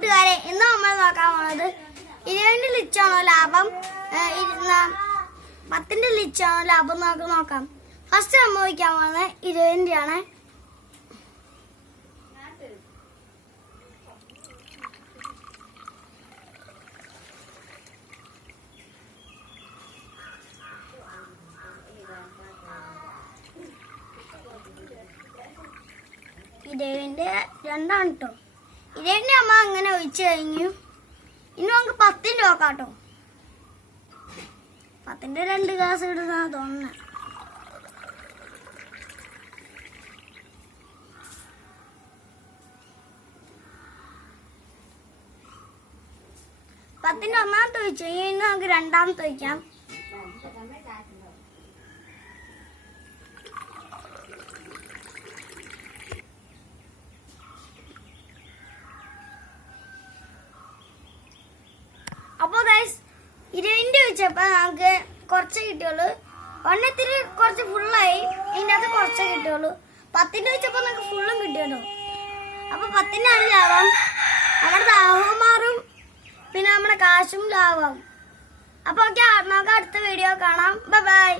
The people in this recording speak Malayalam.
കൂട്ടുകാരെ, ഇന്ന് നമ്മൾ നോക്കാൻ പോകുന്നത് 20 ലിച്ചാണോ ലാഭം 10 ലിച്ചാണോ ലാഭം നമുക്ക് നോക്കാം. ഫസ്റ്റ് സംഭവിക്കാൻ പോകുന്നത് 20 ആണ്. ഇതിന്റെ രണ്ടാണ് കേട്ടോ. ഇതിന്റെ അമ്മ അങ്ങനെ ഒഴിച്ചു കഴിഞ്ഞു. ഇനി നമുക്ക് 10 നോക്കാം കേട്ടോ. 10ന്റെ 2 ഗ്ലാസ് ഇടുന്ന തോന്നുന്നു. പത്തിന്റെ ഒന്നാമത്തെ ഒഴിച്ചു. ഇനി നമുക്ക് രണ്ടാമത്തെ ഒഴിക്കാം. അപ്പോൾ ഗൈസ് 20 വെച്ചപ്പോൾ നമുക്ക് കുറച്ച് കിട്ടിയുള്ളൂ. ഒന്നത്തിരി കുറച്ച് ഫുള്ളായി, ഇതിൻ്റെ അകത്ത് കുറച്ച് കിട്ടിയുള്ളൂ. 10ന്റെ വെച്ചപ്പോൾ നമുക്ക് ഫുള്ളും കിട്ടിയല്ലോ. അപ്പോൾ 10നാണ് ലാഭം. നമ്മുടെ ദാഹവും മാറും, പിന്നെ നമ്മുടെ കാശും ലാഭം. അപ്പോൾ ഓക്കെ, നമുക്ക് അടുത്ത വീഡിയോ കാണാം. Bye bye.